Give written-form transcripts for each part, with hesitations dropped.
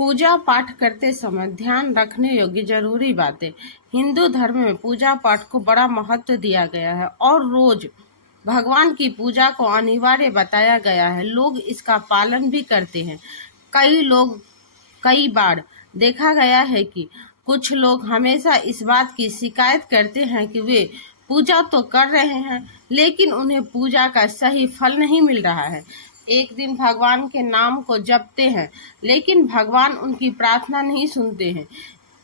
पूजा पाठ करते समय ध्यान रखने योग्य जरूरी बातें। हिंदू धर्म में पूजा पाठ को बड़ा महत्व दिया गया है और रोज भगवान की पूजा को अनिवार्य बताया गया है। लोग इसका पालन भी करते हैं। कई बार देखा गया है कि कुछ लोग हमेशा इस बात की शिकायत करते हैं कि वे पूजा तो कर रहे हैं लेकिन उन्हें पूजा का सही फल नहीं मिल रहा है। एक दिन भगवान के नाम को जपते हैं लेकिन भगवान उनकी प्रार्थना नहीं सुनते हैं।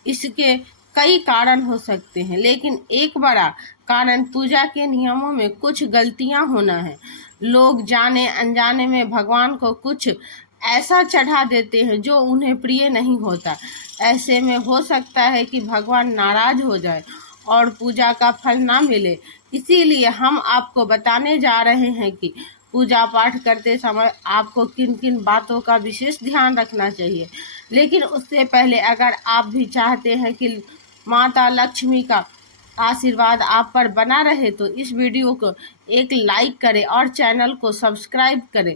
इसके कई कारण हो सकते हैं लेकिन एक बड़ा कारण पूजा के नियमों में कुछ गलतियां होना है। लोग जाने अनजाने में भगवान को कुछ ऐसा चढ़ा देते हैं जो उन्हें प्रिय नहीं होता। ऐसे में हो सकता है कि भगवान नाराज हो जाए और पूजा का फल ना मिले। इसीलिए हम आपको बताने जा रहे हैं कि पूजा पाठ करते समय आपको किन किन बातों का विशेष ध्यान रखना चाहिए। लेकिन उससे पहले अगर आप भी चाहते हैं कि माता लक्ष्मी का आशीर्वाद आप पर बना रहे तो इस वीडियो को एक लाइक करें और चैनल को सब्सक्राइब करें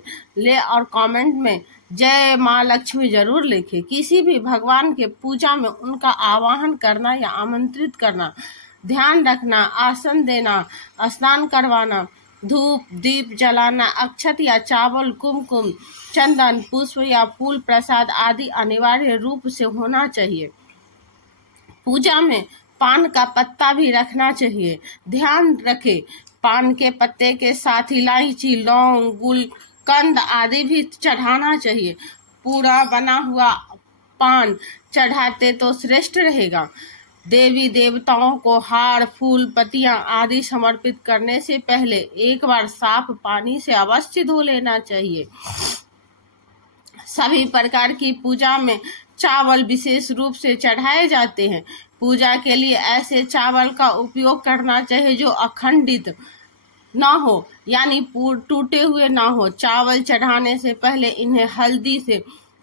और कमेंट में जय माँ लक्ष्मी जरूर लिखें। किसी भी भगवान के पूजा में उनका आवाहन करना या आमंत्रित करना, ध्यान रखना, आसन देना, स्नान करवाना, धूप दीप जलाना, अक्षत या चावल, कुमकुम, चंदन, पुष्प या फूल प्रसाद आदि अनिवार्य रूप से होना चाहिए। पूजा में पान का पत्ता भी रखना चाहिए। ध्यान रखें, पान के पत्ते के साथ इलायची, लौंग, गुलकंद आदि भी चढ़ाना चाहिए। पूरा बना हुआ पान चढ़ाते तो श्रेष्ठ रहेगा। देवी देवताओं को हार, फूल, पत्तियां आदि समर्पित करने से पहले एक बार साफ पानी से अवश्य धो लेना चाहिए। सभी प्रकार की पूजा में चावल विशेष रूप से चढ़ाए जाते हैं। पूजा के लिए ऐसे चावल का उपयोग करना चाहिए जो अखंडित ना हो, यानी टूटे हुए ना हो। चावल चढ़ाने से पहले इन्हें हल्दी से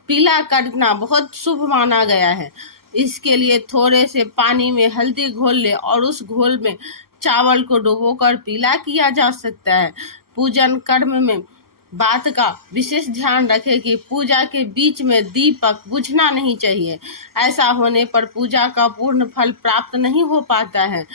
पीला करना बहुत शुभ माना गया है। इसके लिए थोड़े से पानी में हल्दी घोल ले और उस घोल में चावल को डुबोकर पीला किया जा सकता है। पूजन कर्म में बात का विशेष ध्यान रखें कि पूजा के बीच में दीपक बुझना नहीं चाहिए। ऐसा होने पर पूजा का पूर्ण फल प्राप्त नहीं हो पाता है।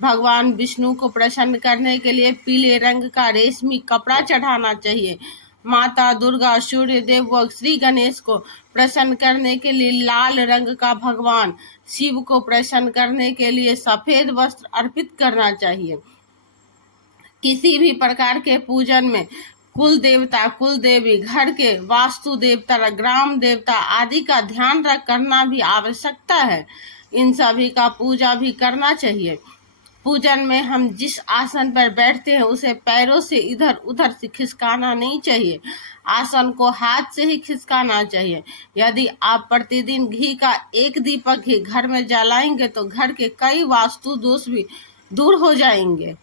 भगवान विष्णु को प्रसन्न करने के लिए पीले रंग का रेशमी कपड़ा चढ़ाना चाहिए। माता दुर्गा, सूर्य देव व श्री गणेश को प्रसन्न करने के लिए लाल रंग का, भगवान शिव को प्रसन्न करने के लिए सफेद वस्त्र अर्पित करना चाहिए। किसी भी प्रकार के पूजन में कुल देवता, कुल देवी, घर के वास्तु देवता, ग्राम देवता आदि का ध्यान करना भी आवश्यकता है। इन सभी का पूजा भी करना चाहिए। पूजन में हम जिस आसन पर बैठते हैं उसे पैरों से इधर उधर से खिसकाना नहीं चाहिए। आसन को हाथ से ही खिसकाना चाहिए। यदि आप प्रतिदिन घी का एक दीपक ही घर में जलाएंगे तो घर के कई वास्तु दोष भी दूर हो जाएंगे।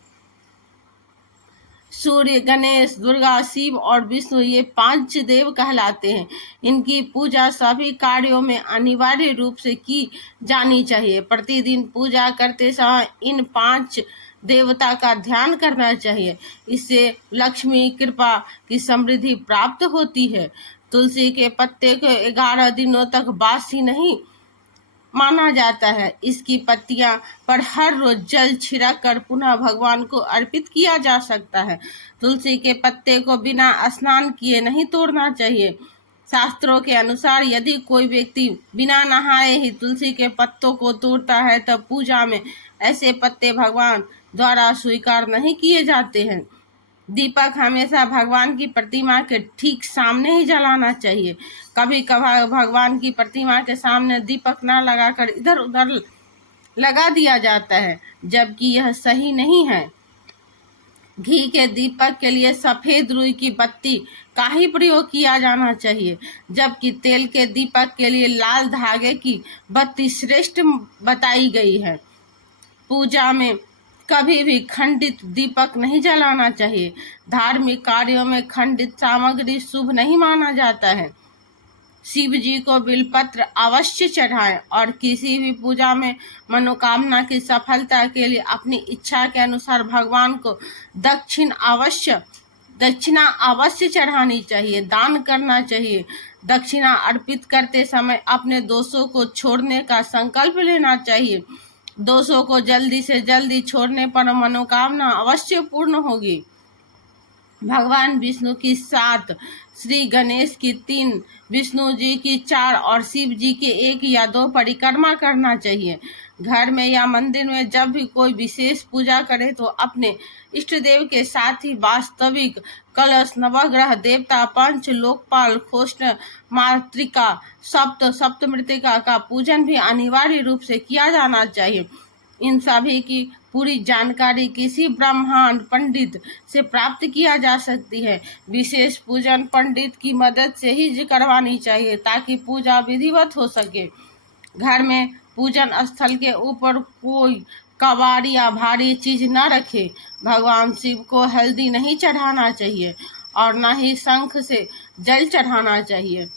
सूर्य, गणेश, दुर्गा, शिव और विष्णु ये 5 देव कहलाते हैं। इनकी पूजा सभी कार्यों में अनिवार्य रूप से की जानी चाहिए। प्रतिदिन पूजा करते समय इन 5 देवता का ध्यान करना चाहिए। इससे लक्ष्मी कृपा की समृद्धि प्राप्त होती है। तुलसी के पत्ते को 11 दिनों तक बासी नहीं माना जाता है। इसकी पत्तियां पर हर रोज जल छिड़क कर पुनः भगवान को अर्पित किया जा सकता है। तुलसी के पत्ते को बिना स्नान किए नहीं तोड़ना चाहिए। शास्त्रों के अनुसार यदि कोई व्यक्ति बिना नहाए ही तुलसी के पत्तों को तोड़ता है तब पूजा में ऐसे पत्ते भगवान द्वारा स्वीकार नहीं किए जाते हैं। दीपक हमेशा भगवान की प्रतिमा के ठीक सामने ही जलाना चाहिए। कभी कभार भगवान की प्रतिमा के सामने दीपक न लगाकर इधर उधर लगा दिया जाता है, जबकि यह सही नहीं है। घी के दीपक के लिए सफेद रुई की बत्ती का ही प्रयोग किया जाना चाहिए, जबकि तेल के दीपक के लिए लाल धागे की बत्ती श्रेष्ठ बताई गई है। पूजा में कभी भी खंडित दीपक नहीं जलाना चाहिए। धार्मिक कार्यों में खंडित सामग्री शुभ नहीं माना जाता है। शिव जी को बिलपत्र अवश्य चढ़ाएं और किसी भी पूजा में मनोकामना की सफलता के लिए अपनी इच्छा के अनुसार भगवान को दक्षिण अवश्य दक्षिणा अवश्य चढ़ानी चाहिए, दान करना चाहिए। दक्षिणा अर्पित करते समय अपने दोषों को छोड़ने का संकल्प लेना चाहिए। दोषों को जल्दी से जल्दी छोड़ने पर मनोकामना अवश्य पूर्ण होगी। भगवान विष्णु की 7, श्री गणेश की 3, विष्णु जी की 4 और शिव जी की 1 या 2 परिक्रमा करना चाहिए। घर में या मंदिर में जब भी कोई विशेष पूजा करे तो अपने इष्ट देव के साथ ही वास्तविक कलश, नवग्रह देवता, पंच लोकपाल, खोष्ण मातृका, सप्तमृतिका का पूजन भी अनिवार्य रूप से किया जाना चाहिए। इन सभी की पूरी जानकारी किसी ब्रह्मांड पंडित से प्राप्त किया जा सकती है। विशेष पूजन पंडित की मदद से ही करवानी चाहिए ताकि पूजा विधिवत हो सके। घर में पूजन स्थल के ऊपर कोई कबाड़ या भारी चीज न रखे। भगवान शिव को हल्दी नहीं चढ़ाना चाहिए और न ही शंख से जल चढ़ाना चाहिए।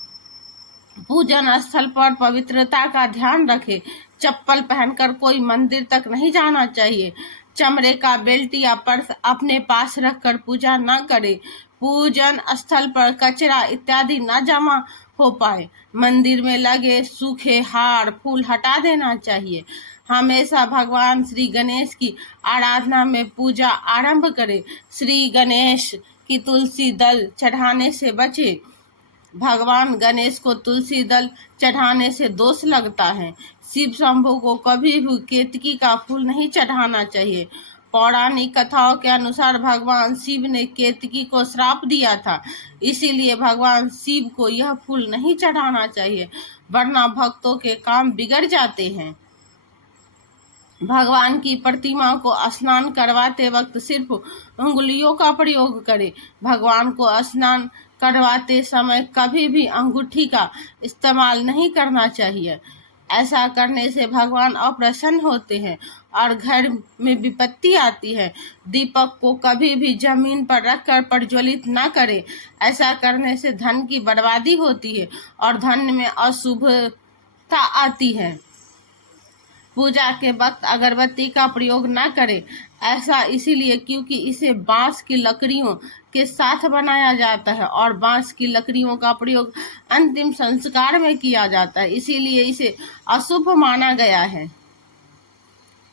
पूजन स्थल पर पवित्रता का ध्यान रखें। चप्पल पहनकर कोई मंदिर तक नहीं जाना चाहिए। चमड़े का बेल्ट या पर्स अपने पास रखकर पूजा न करें। पूजन स्थल पर कचरा इत्यादि न जमा हो पाए। मंदिर में लगे सूखे हार फूल हटा देना चाहिए। हमेशा भगवान श्री गणेश की आराधना में पूजा आरंभ करें। श्री गणेश की तुलसी दल चढ़ाने से बचे। भगवान गणेश को तुलसी दल चढ़ाने से दोष लगता है। शिव शंभु को कभी भी केतकी का फूल नहीं चढ़ाना चाहिए। पौराणिक कथाओं के अनुसार भगवान शिव ने केतकी को श्राप दिया था, इसीलिए भगवान शिव को यह फूल नहीं चढ़ाना चाहिए, वरना भक्तों के काम बिगड़ जाते हैं। भगवान की प्रतिमा को स्नान करवाते वक्त सिर्फ उंगलियों का प्रयोग करें। भगवान को स्नान करवाते समय कभी भी अंगूठी का इस्तेमाल नहीं करना चाहिए। ऐसा करने से भगवान अप्रसन्न होते हैं और घर में विपत्ति आती है। दीपक को कभी भी जमीन पर रखकर प्रज्वलित न करें। ऐसा करने से धन की बर्बादी होती है और धन में अशुभता आती है। पूजा के वक्त अगरबत्ती का प्रयोग न करें। ऐसा इसीलिए क्योंकि इसे बांस की लकड़ियों के साथ बनाया जाता है और बांस की लकड़ियों का प्रयोग अंतिम संस्कार में किया जाता है, इसीलिए इसे अशुभ माना गया है।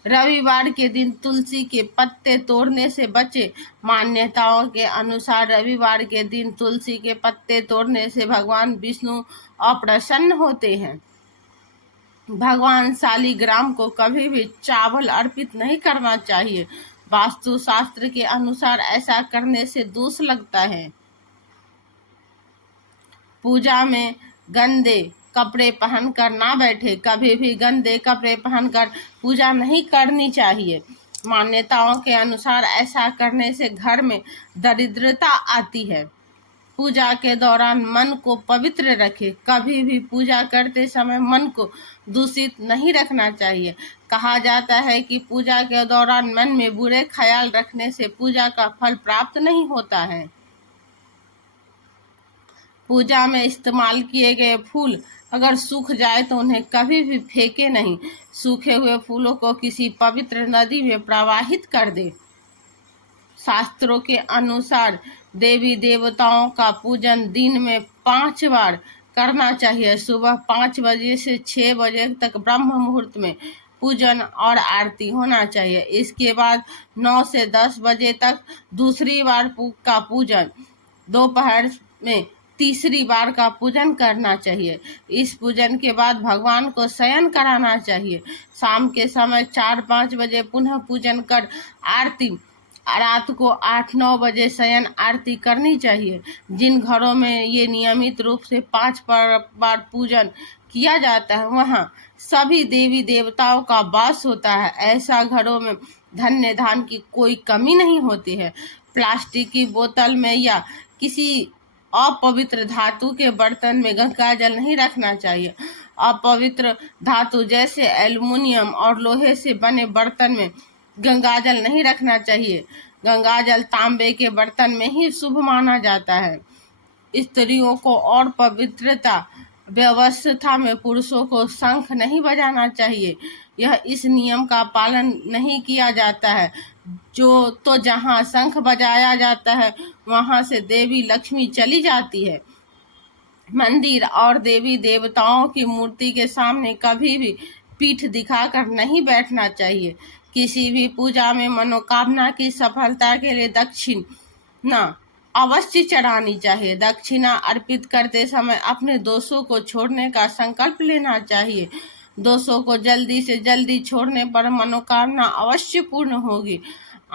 रविवार के दिन तुलसी के पत्ते तोड़ने से बचे। मान्यताओं के अनुसार रविवार के दिन तुलसी के पत्ते तोड़ने से भगवान विष्णु अप्रसन्न होते हैं। भगवान शालिग्राम को कभी भी चावल अर्पित नहीं करना चाहिए। वास्तु शास्त्र के अनुसार ऐसा करने से दोष लगता है। पूजा में गंदे कपड़े पहनकर ना बैठे। कभी भी गंदे कपड़े पहनकर पूजा नहीं करनी चाहिए। मान्यताओं के अनुसार ऐसा करने से घर में दरिद्रता आती है। पूजा के दौरान मन को पवित्र रखें। कभी भी पूजा करते समय मन को दूषित नहीं रखना चाहिए। कहा जाता है कि पूजा के दौरान मन में बुरे ख्याल रखने से पूजा का फल प्राप्त नहीं होता है। पूजा में इस्तेमाल किए गए फूल अगर सूख जाए तो उन्हें कभी भी फेंके नहीं। सूखे हुए फूलों को किसी पवित्र नदी में प्रवाहित कर दे। शास्त्रों के अनुसार देवी देवताओं का पूजन दिन में 5 बार करना चाहिए। सुबह 5 बजे से 6 बजे तक ब्रह्म मुहूर्त में पूजन और आरती होना चाहिए। इसके बाद 9 से 10 बजे तक दूसरी बार का पूजन, दोपहर में तीसरी बार का पूजन करना चाहिए। इस पूजन के बाद भगवान को शयन कराना चाहिए। शाम के समय 4-5 बजे पुनः पूजन कर आरती, रात को 8-9 बजे शयन आरती करनी चाहिए। जिन घरों में ये नियमित रूप से 5 बार पूजन किया जाता है वहाँ सभी देवी देवताओं का वास होता है। ऐसा घरों में धन्य धान की कोई कमी नहीं होती है। प्लास्टिक की बोतल में या किसी अपवित्र धातु के बर्तन में गंगा जल नहीं रखना चाहिए। अपवित्र धातु जैसे एल्युमिनियम और लोहे से बने बर्तन में गंगाजल नहीं रखना चाहिए। गंगाजल तांबे के बर्तन में ही शुभ माना जाता है। स्त्रियों को और पवित्रता व्यवस्था में पुरुषों को शंख नहीं बजाना चाहिए। यह इस नियम का पालन नहीं किया जाता है तो जहाँ शंख बजाया जाता है वहाँ से देवी लक्ष्मी चली जाती है। मंदिर और देवी देवताओं की मूर्ति के सामने कभी भी पीठ दिखाकर नहीं बैठना चाहिए। किसी भी पूजा में मनोकामना की सफलता के लिए दक्षिणा अवश्य चढ़ानी चाहिए। दक्षिणा अर्पित करते समय अपने दोषों को छोड़ने का संकल्प लेना चाहिए। दोषों को जल्दी से जल्दी छोड़ने पर मनोकामना अवश्य पूर्ण होगी।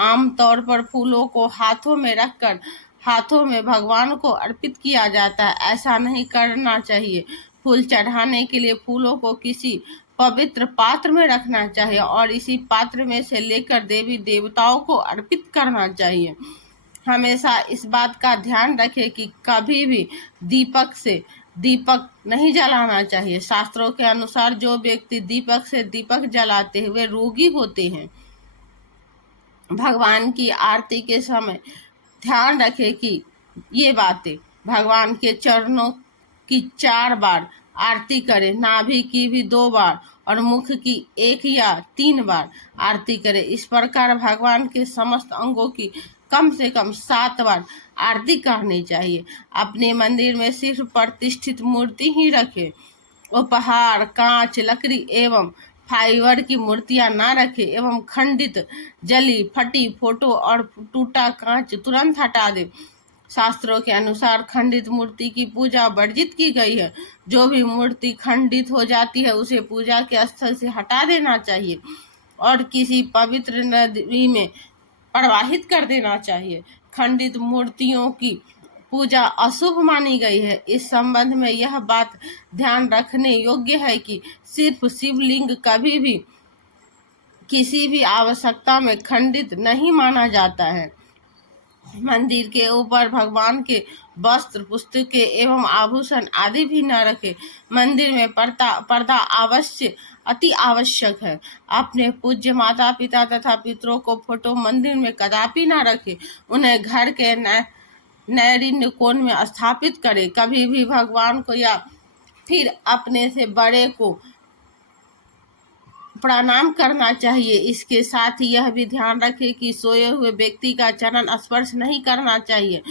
आमतौर पर फूलों को हाथों में रखकर हाथों में भगवान को अर्पित किया जाता है। ऐसा नहीं करना चाहिए। फूल चढ़ाने के लिए फूलों को किसी पवित्र पात्र में रखना चाहिए और इसी पात्र में से लेकर देवी देवताओं को अर्पित करना चाहिए। हमेशा इस बात का ध्यान रखें कि कभी भी दीपक नहीं जलाना चाहिए। शास्त्रों के अनुसार जो व्यक्ति दीपक से दीपक जलाते हैं वे रोगी होते हैं। भगवान की आरती के समय ध्यान रखें कि ये बातें भगवान के चरणों की 4 बार आरती करें, नाभि की भी 2 बार और मुख की 1 या 3 बार आरती करें। इस प्रकार भगवान के समस्त अंगों की कम से कम 7 बार आरती करनी चाहिए। अपने मंदिर में सिर्फ प्रतिष्ठित मूर्ति ही रखें। उपहार, कांच, लकड़ी एवं फाइबर की मूर्तियां ना रखें एवं खंडित, जली, फटी फोटो और टूटा कांच तुरंत हटा दें। शास्त्रों के अनुसार खंडित मूर्ति की पूजा वर्जित की गई है। जो भी मूर्ति खंडित हो जाती है उसे पूजा के स्थल से हटा देना चाहिए और किसी पवित्र नदी में प्रवाहित कर देना चाहिए। खंडित मूर्तियों की पूजा अशुभ मानी गई है। इस संबंध में यह बात ध्यान रखने योग्य है कि सिर्फ शिवलिंग कभी भी किसी भी आवश्यकता में खंडित नहीं माना जाता है। मंदिर के ऊपर भगवान के वस्त्र, पुस्तकें एवं आभूषण आदि भी न रखें। मंदिर में पर्दा अति आवश्यक है। अपने पूज्य माता पिता तथा पितरों को फोटो मंदिर में कदापि न रखें। उन्हें घर के नैऋत्य कोण में स्थापित करें। कभी भी भगवान को या फिर अपने से बड़े को प्रणाम करना चाहिए। इसके साथ ही यह भी ध्यान रखें कि सोए हुए व्यक्ति का चरण स्पर्श नहीं करना चाहिए।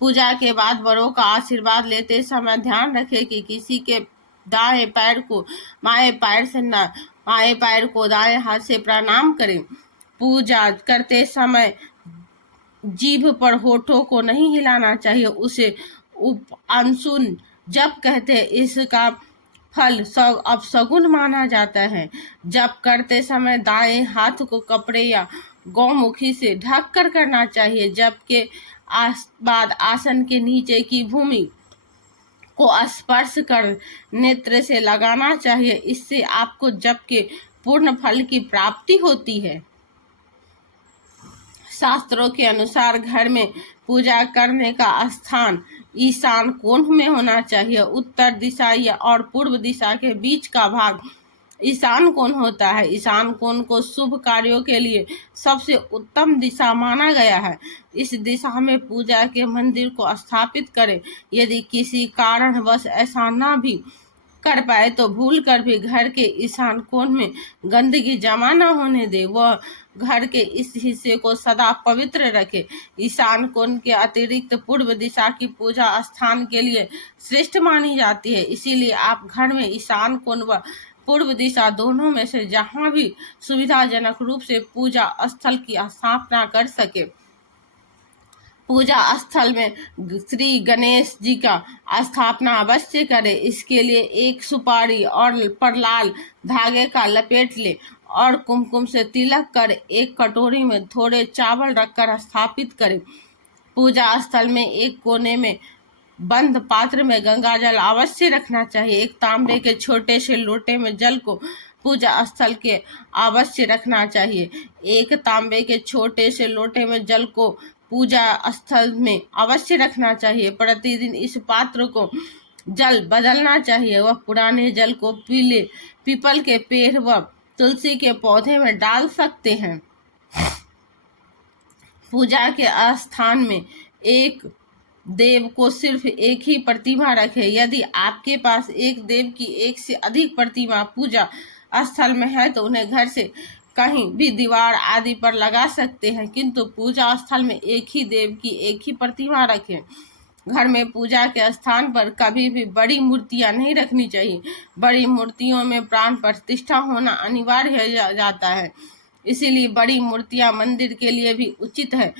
पूजा के बाद बड़ों का आशीर्वाद लेते समय ध्यान रखें कि किसी के दाएं पैर को बाएं पैर को दाएं हाथ से प्रणाम करें। पूजा करते समय जीभ पर होठों को नहीं हिलाना चाहिए। उसे अनशुन जप कहते हैं। इसका फल अपशगुन माना जाता है। जप करते समय दाएं हाथ को कपड़े या गौमुखी से ढक कर करना चाहिए। जप के बाद आसन के नीचे की भूमि को स्पर्श कर नेत्र से लगाना चाहिए। इससे आपको जप के पूर्ण फल की प्राप्ति होती है। शास्त्रों के अनुसार घर में पूजा करने का स्थान ईशान कोण में होना चाहिए। उत्तर दिशा या और पूर्व दिशा के बीच का भाग ईशान कोण होता है। ईशान कोण को शुभ कार्यों के लिए सबसे उत्तम दिशा माना गया है। इस दिशा में पूजा के मंदिर को स्थापित करें। यदि किसी कारणवश ऐसा ना भी कर पाए तो भूल कर भी घर के ईशान कोण में गंदगी जमा न होने दे। वह घर के इस हिस्से को सदा पवित्र रखे। ईशान कोण के अतिरिक्त पूर्व दिशा की पूजा स्थान के लिए श्रेष्ठ मानी जाती है। इसीलिए आप घर में ईशान कोण व पूर्व दिशा दोनों में से जहां भी सुविधाजनक रूप से पूजा स्थल की स्थापना कर सके। पूजा स्थल में श्री गणेश जी का स्थापना अवश्य करें। इसके लिए एक सुपारी और पर लाल धागे का लपेट ले और कुमकुम से तिलक कर एक कटोरी में थोड़े चावल रखकर स्थापित करें। पूजा स्थल में एक कोने में बंद पात्र में गंगा जल अवश्य रखना चाहिए। एक तांबे के छोटे से लोटे में जल को पूजा स्थल के अवश्य रखना चाहिए। एक तांबे के छोटे से लोटे में जल को पूजा स्थल में अवश्य रखना चाहिए। प्रतिदिन इस पात्र को जल बदलना चाहिए। वह पुराने जल को पीपल के पेड़ व तुलसी के पौधे में डाल सकते हैं। पूजा के स्थान में एक देव को सिर्फ एक ही प्रतिमा रखें। यदि आपके पास एक देव की एक से अधिक प्रतिमा पूजा स्थल में है तो उन्हें घर से कहीं भी दीवार आदि पर लगा सकते हैं, किंतु पूजा स्थल में एक ही देव की एक ही प्रतिमा रखें। घर में पूजा के स्थान पर कभी भी बड़ी मूर्तियां नहीं रखनी चाहिए। बड़ी मूर्तियों में प्राण प्रतिष्ठा होना अनिवार्य जाता है, इसीलिए बड़ी मूर्तियां मंदिर के लिए भी उचित है।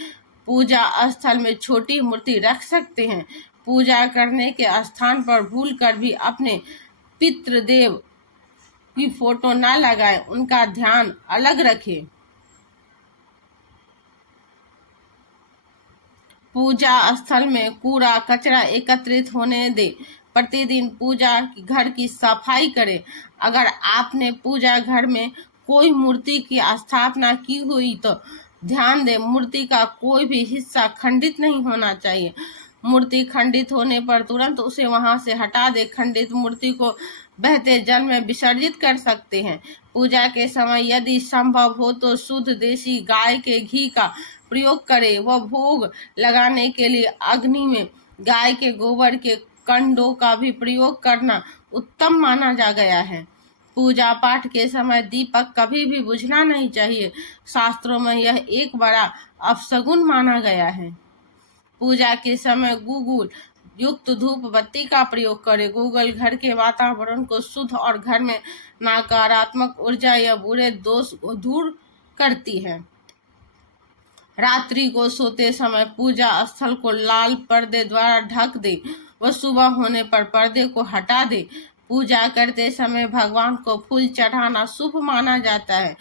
पूजा स्थल में छोटी मूर्ति रख सकते हैं। पूजा करने के स्थान पर भूल कर भी अपने पितृदेव की फोटो न लगाएं, उनका ध्यान अलग रखें। पूजा स्थल में कूड़ा कचरा एकत्रित होने दे। प्रतिदिन पूजा घर की सफाई करें। अगर आपने पूजा घर में कोई मूर्ति की स्थापना की हुई तो ध्यान दें, मूर्ति का कोई भी हिस्सा खंडित नहीं होना चाहिए। मूर्ति खंडित होने पर तुरंत उसे वहां से हटा दे। खंडित मूर्ति को बहते जल में विसर्जित कर सकते हैं। पूजा के समय यदि संभव हो तो शुद्ध देसी गाय के घी का प्रयोग करें। वह भोग लगाने के लिए अग्नि में गाय के गोबर के कंडों का भी प्रयोग करना उत्तम माना जा गया है। पूजा पाठ के समय दीपक कभी भी बुझना नहीं चाहिए। शास्त्रों में यह एक बड़ा अपशगुन माना गया है। पूजा के समय गुगुल युक्त धूप बत्ती का प्रयोग करें। गूगल घर के वातावरण को शुद्ध और घर में नकारात्मक ऊर्जा या बुरे दोष को दूर करती है। रात्रि को सोते समय पूजा स्थल को लाल पर्दे द्वारा ढक दे व सुबह होने पर पर्दे को हटा दे। पूजा करते समय भगवान को फूल चढ़ाना शुभ माना जाता है।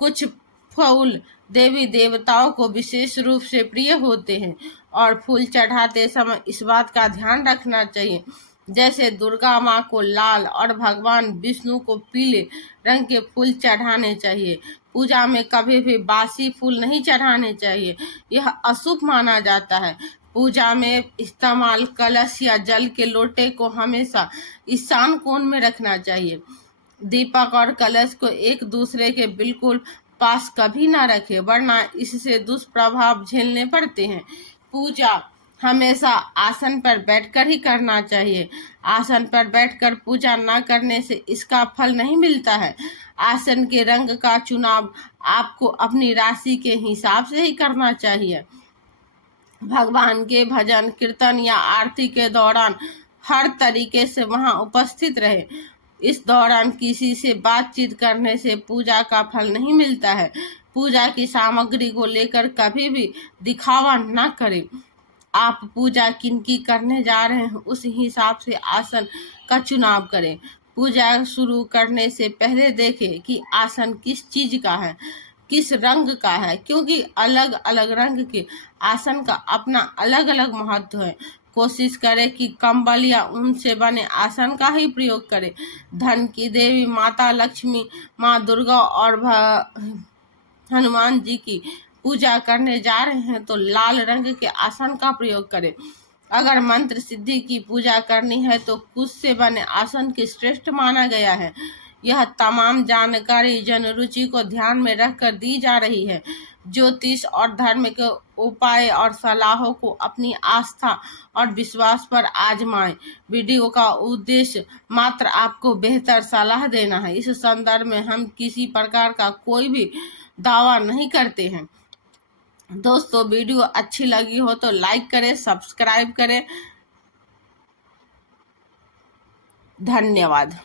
कुछ फूल देवी देवताओं को विशेष रूप से प्रिय होते हैं और फूल चढ़ाते समय इस बात का ध्यान रखना चाहिए, जैसे दुर्गा माँ को लाल और भगवान विष्णु को पीले रंग के फूल चढ़ाने चाहिए। पूजा में कभी भी बासी फूल नहीं चढ़ाने चाहिए, यह अशुभ माना जाता है। पूजा में इस्तेमाल कलश या जल के लोटे को हमेशा ईशान कोण में रखना चाहिए। दीपक और कलश को एक दूसरे के बिल्कुल पास कभी ना रखें, वरना इससे दुष्प्रभाव झेलने पड़ते हैं। पूजा हमेशा आसन पर बैठकर ही करना चाहिए। आसन पर बैठकर पूजा न करने से इसका फल नहीं मिलता है। आसन के रंग का चुनाव आपको अपनी राशि के हिसाब से ही करना चाहिए। भगवान के भजन कीर्तन या आरती के दौरान हर तरीके से वहां उपस्थित रहे। इस दौरान किसी से बातचीत करने से पूजा का फल नहीं मिलता है। पूजा की सामग्री को लेकर कभी भी दिखावा न करें। आप पूजा किनकी करने जा रहे हैं उस हिसाब से आसन का चुनाव करें। पूजा शुरू करने से पहले देखें कि आसन किस चीज का है, किस रंग का है, क्योंकि अलग अलग रंग के आसन का अपना अलग अलग महत्व है। कोशिश करें कि कंबल या ऊन से बने आसन का ही प्रयोग करें। धन की देवी माता लक्ष्मी, माँ दुर्गा और हनुमान जी की पूजा करने जा रहे हैं तो लाल रंग के आसन का प्रयोग करें। अगर मंत्र सिद्धि की पूजा करनी है तो कुश से बने आसन की श्रेष्ठ माना गया है। यह तमाम जानकारी जन रुचि को ध्यान में रखकर दी जा रही है। ज्योतिष और धर्म के उपाय और सलाहों को अपनी आस्था और विश्वास पर आजमाएं। वीडियो का उद्देश्य मात्र आपको बेहतर सलाह देना है। इस संदर्भ में हम किसी प्रकार का कोई भी दावा नहीं करते हैं। दोस्तों, वीडियो अच्छी लगी हो तो लाइक करें, सब्सक्राइब करें। धन्यवाद।